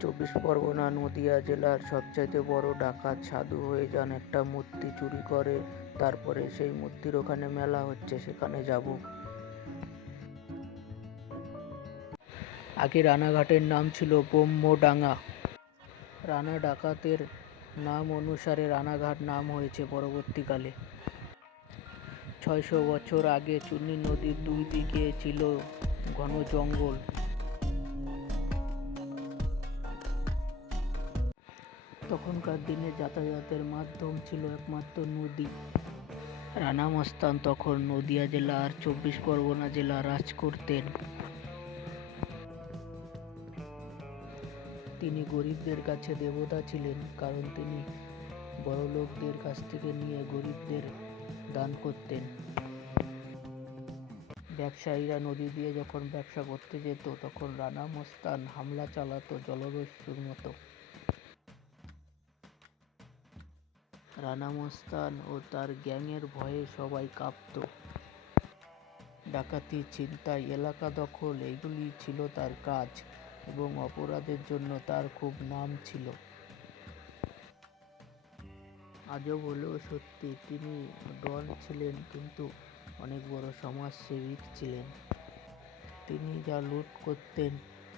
চব্বিশ পরগনা নদিয়া জেলার সবচাইতে বড় ডাকাত সাধু হয়ে যান একটা মূর্তি চুরি করে, তারপরে সেই মূর্তির ওখানে মেলা হচ্ছে, সেখানে যাব। আগে রানাঘাটের নাম ছিল ব্রহ্মডাঙ্গা। রানা ডাকাতের নাম অনুসারে রানাঘাট নাম হয়েছে পরবর্তীকালে। 600 বছর আগে চূর্ণী নদীর দুই দিকে ছিল ঘন জঙ্গল। তখনকার দিনে যাতায়াতের মাধ্যম ছিল একমাত্র নদী। রানা মস্তান তখন নদিয়া জেলা আর 24 পরগনা জেলা রাজ করতেন। তিনি গরিবদের কাছে দেবতা ছিলেন, কারণ তিনি বড়লোকদের কাছ থেকে নিয়ে গরিবদের দান করতেন। ব্যবসায়ীরা নদী দিয়ে যখন ব্যবসা করতে যেত, তখন রানা মস্তান হামলা চালাতো জলদস্যুর মতো। রানা মস্তান ও তার গ্যাংয়ের ভয়ে সবাই কাঁপত। ডাকাতি, ছিনতাই, এলাকা দখল, এইগুলি ছিল তার কাজ, এবং অপরাধের জন্য তার খুব নাম ছিল। আজব হলেও সত্যি, তিনি ডন ছিলেন, কিন্তু অনেক বড় সমাজসেবিক ছিলেন। তিনি যা লুট করতেন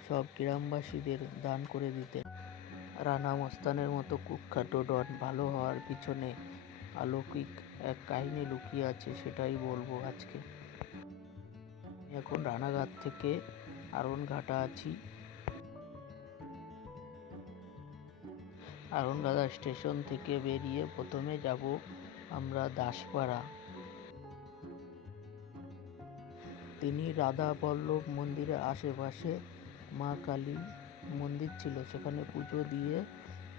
সব গ্রামবাসীদের দান করে দিতেন। রানা মস্তানের মতো কুখ্যাত ডন ভালো হওয়ার পিছনে অলৌকিক এক কাহিনী লুকিয়ে আছে, সেটাই বলবো আজকে। এখন রানাঘাট থেকে আরনঘাটা আছি। আরনঘাটা স্টেশন থেকে বেরিয়ে প্রথমে যাব আমরা দাসপাড়া। তিনি রাধা বল্লভ মন্দিরের আশেপাশে মা কালী মন্দির ছিল, সেখানে পুজো দিয়ে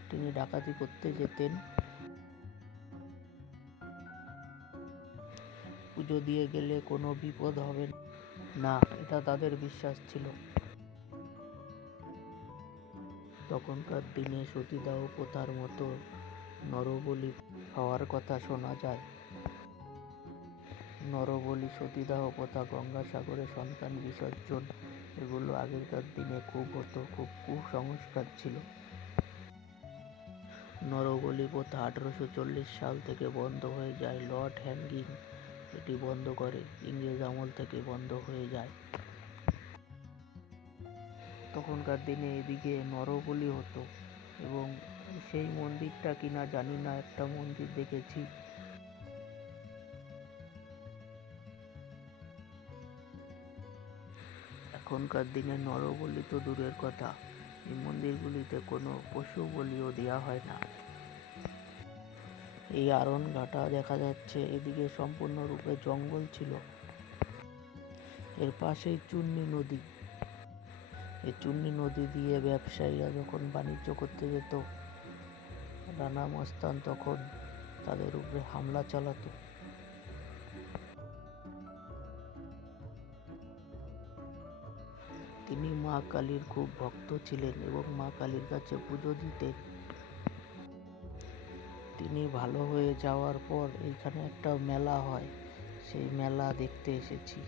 তিনি ডাকাতি করতে যেতেন। পুজো দিয়ে গেলে কোনো বিপদ হবে না, এটা তাদের বিশ্বাস ছিল। তখনকার দিনে সতীদাহ প্রথার মতো নরবলি হওয়ার কথা শোনা যায়। নরবলি, সতীদাহ প্রথা, গঙ্গাসাগরে সন্তান বিসর্জন, এগুলো আগেকার দিনে খুব হতো, খুব কুসংস্কার ছিল। নরবলি প্রথা 1840 সাল থেকে বন্ধ হয়ে যায়। লর্ড হ্যাঙ্গিং এটি বন্ধ করে, ইংরেজ আমল থেকে বন্ধ হয়ে যায়। তখনকার দিনে এদিকে নরবলি হতো, এবং সেই মন্দিরটা কিনা জানি না, একটা মন্দির দেখেছি। এখনকার দিনে নরবলি তো দূরের কথা, এই মন্দিরগুলিতে কোনো পশু বলিও দেওয়া হয় না। এই আরনঘাটা দেখা যাচ্ছে, এদিকে সম্পূর্ণরূপে জঙ্গল ছিল। এর পাশেই চূর্ণী নদী। এই চূর্ণী নদী দিয়ে ব্যবসায়ীরা যখন বাণিজ্য করতে যেত, রানা মস্তান তখন তাদের উপরে হামলা চালাতো। তিনি মা কালীর খুব ভক্ত ছিলেন এবং মা কালীর কাছে পুজো দিতেন। তিনি ভালো হয়ে যাওয়ার পর এইখানে একটা মেলা হয়, সেই মেলা দেখতে এসেছি।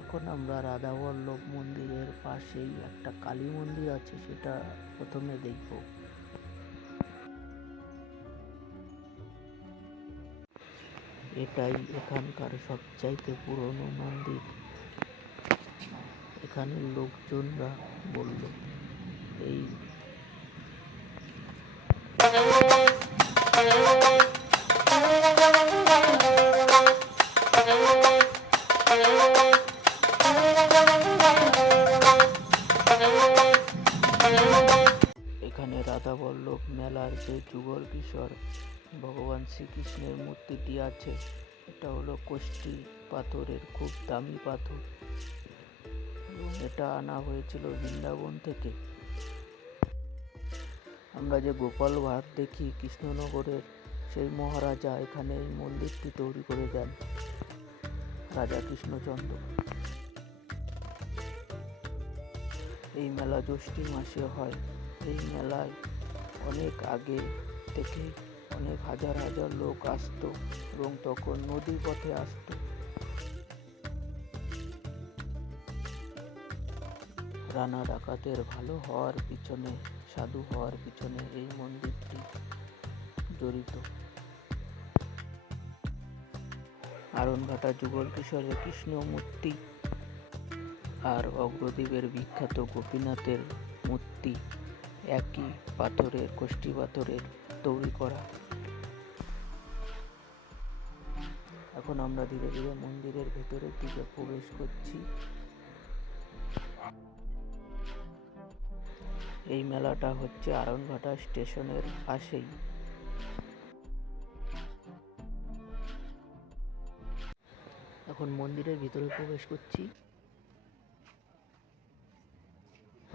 এখন আমরা রাধা বল্লভ মন্দিরের পাশেই একটা কালী মন্দির আছে, সেটা প্রথমে দেখব। এটাই এখানকার সবচাইতে পুরনো মন্দির। এখানের লোকজনরা বলল এই এখানে রাধা বল্লভ মেলার যে যুগল কিশোর ভগবান শ্রীকৃষ্ণের মূর্তিটি আছে, এটা হলো কোষ্টি পাথরের, খুব দামি পাথর, এবং এটা আনা হয়েছিল বৃন্দাবন থেকে। আমরা যে গোপাল ভাঁড় দেখি কৃষ্ণনগরের, সেই মহারাজা এখানে এই মন্দিরটি তৈরি করে দেন, রাজা কৃষ্ণচন্দ্র। এই মেলা জ্যৈষ্ঠ মাসে হয়। এই মেলায় অনেক আগে থেকে অনেক হাজার হাজার লোক আসতো, এবং তখন নদী পথে আসতো। রানা ডাকাতের ভালো হওয়ার পিছনে, সাধু হওয়ার পিছনে এই মন্দিরটি জড়িত। আরণঘাটা যুগল কিশোরের কৃষ্ণ মূর্তি আর অগ্রদ্বীপের বিখ্যাত গোপীনাথের মূর্তি একই পাথরের, কষ্টি পাথরের তৈরি করা। এখন আমরা ধীরে ধীরে মন্দিরের ভেতরের দিকে প্রবেশ করছি। এই মেলাটা হচ্ছে আরণঘাটা স্টেশনের পাশেই। এখন মন্দিরের ভিতরে প্রবেশ করছি।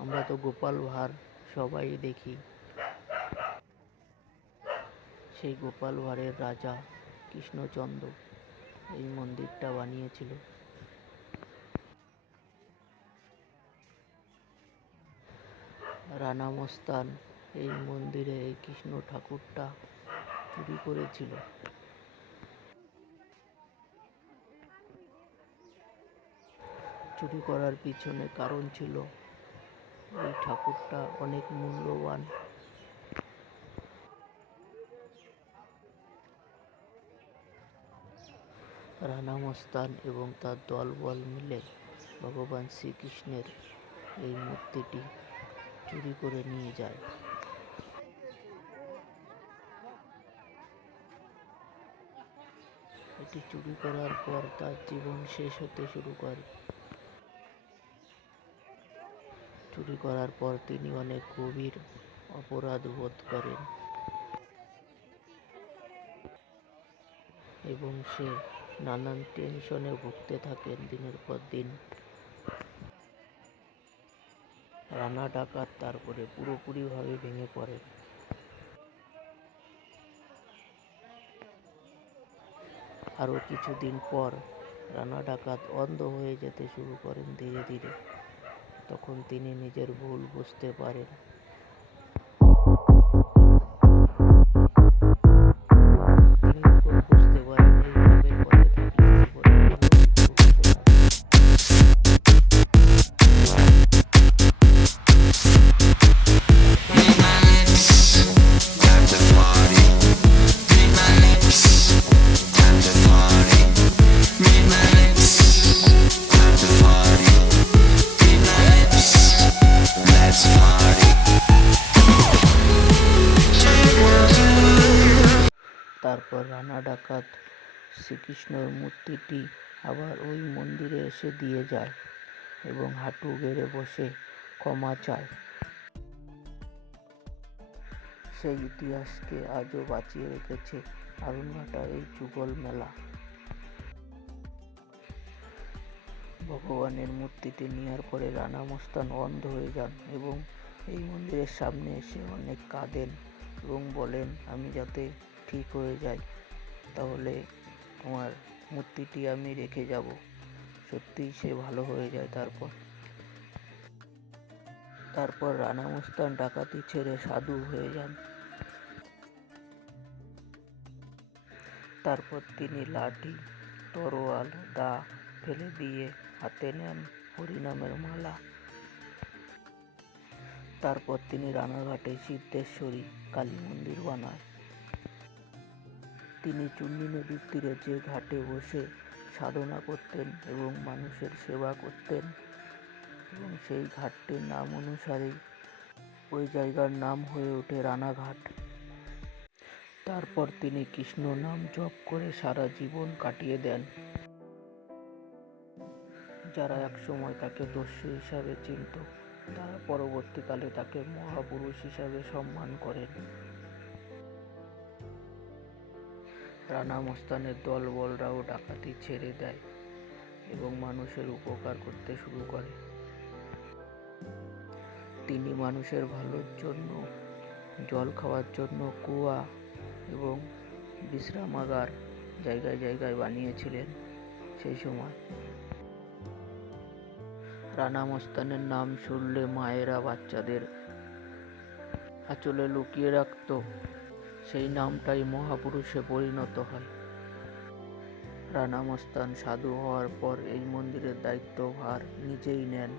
আমরা তো গোপাল ভাঁড় সবাই দেখি, সেই গোপাল ভাঁড়ের রাজা কৃষ্ণচন্দ্র এই মন্দিরটা বানিয়েছিল। রানা মস্তান এই মন্দিরে এই কৃষ্ণ ঠাকুরটা চুরি করেছিল। চুরি করার পিছনে কারণ ছিল এই ঠাকুরটা অনেক মূল্যবান। রানা মস্তান এবং তার দলবল মিলে ভগবান শ্রীকৃষ্ণের এই মূর্তিটি চুরি করে নিয়ে যায়। এটি চুরি করার পর তার জীবন শেষ হতে শুরু করে। চুরি করার পর তিনি অনেক গভীর অপরাধ বোধ করেন এবং সে নানান টেনশনে ভুগতে থাকেন দিনের পর দিন। রানা ডাকাত তারপরে পুরোপুরিভাবে ভেঙে পড়েন। আরও কিছুদিন পর রানা ডাকাত অন্ধ হয়ে যেতে শুরু করেন ধীরে ধীরে। তখন তিনি নিজের ভুল বুঝতে পারেন। তিনি তখন বুঝতে পারেন এইভাবে পথে থাকলে জীবনে কোনো কিছু হতে পারে। তারপর রানা ডাকাত শ্রীকৃষ্ণর মূর্তিটি আবার ওই মন্দিরে এসে দিয়ে যায় এবং হাঁটু গেড়ে বসে ক্ষমা চায়। সেই ইতিহাসকে আজও বাঁচিয়ে রেখেছে আরণঘাটা এই যুগল মেলা। ভগবানের মূর্তিটি নেওয়ার পরে রানা মস্তান অন্ধ হয়ে যান এবং এই মন্দিরের সামনে এসে অনেক কাঁদেন এবং বলেন, আমি যাতে ঠিক হয়ে যাই তাহলে তোমার মূর্তিটি আমি রেখে যাব। সত্যিই সে ভালো হয়ে যায়। তারপর রানা মস্তান ডাকাতি ছেড়ে সাধু হয়ে যান। তারপর তিনি লাঠি, তরোয়াল, দা ফেলে দিয়ে হাতে নেন হরিনামের মালা। তারপর তিনি রানাঘাটে সিদ্ধেশ্বরী কালী মন্দির বানায়। তিনি চুন্নি নদীর তীরে যে ঘাটে বসে সাধনা করতেন এবং মানুষের সেবা করতেন এবং সেই ঘাটটির নাম অনুসারেই ওই জায়গার নাম হয়ে ওঠে রানাঘাট। তারপর তিনি কৃষ্ণ নাম জপ করে সারা জীবন কাটিয়ে দেন। যারা একসময় তাকে দস্যু হিসাবে চিনত তারা পরবর্তীকালে তাকে মহাপুরুষ হিসাবে সম্মান করেন। রানা মস্তানের দলবলরাও ডাকাতি ছেড়ে দেয় এবং মানুষের উপকার করতে শুরু করে। তিনি মানুষের ভালোর জন্য, জল খাওয়ার জন্য কুয়া এবং বিশ্রামাগার জায়গায় জায়গায় বানিয়েছিলেন। সেই সময় রানা মস্তানের নাম শুনলে মায়েরা বাচ্চাদের আঁচলে লুকিয়ে রাখত। সেই নামটাই মহাপুরুষে পরিণত হয়। রানা মস্তান সাধু হওয়ার পর এই মন্দিরের দায়িত্বভার নিজেই নেন।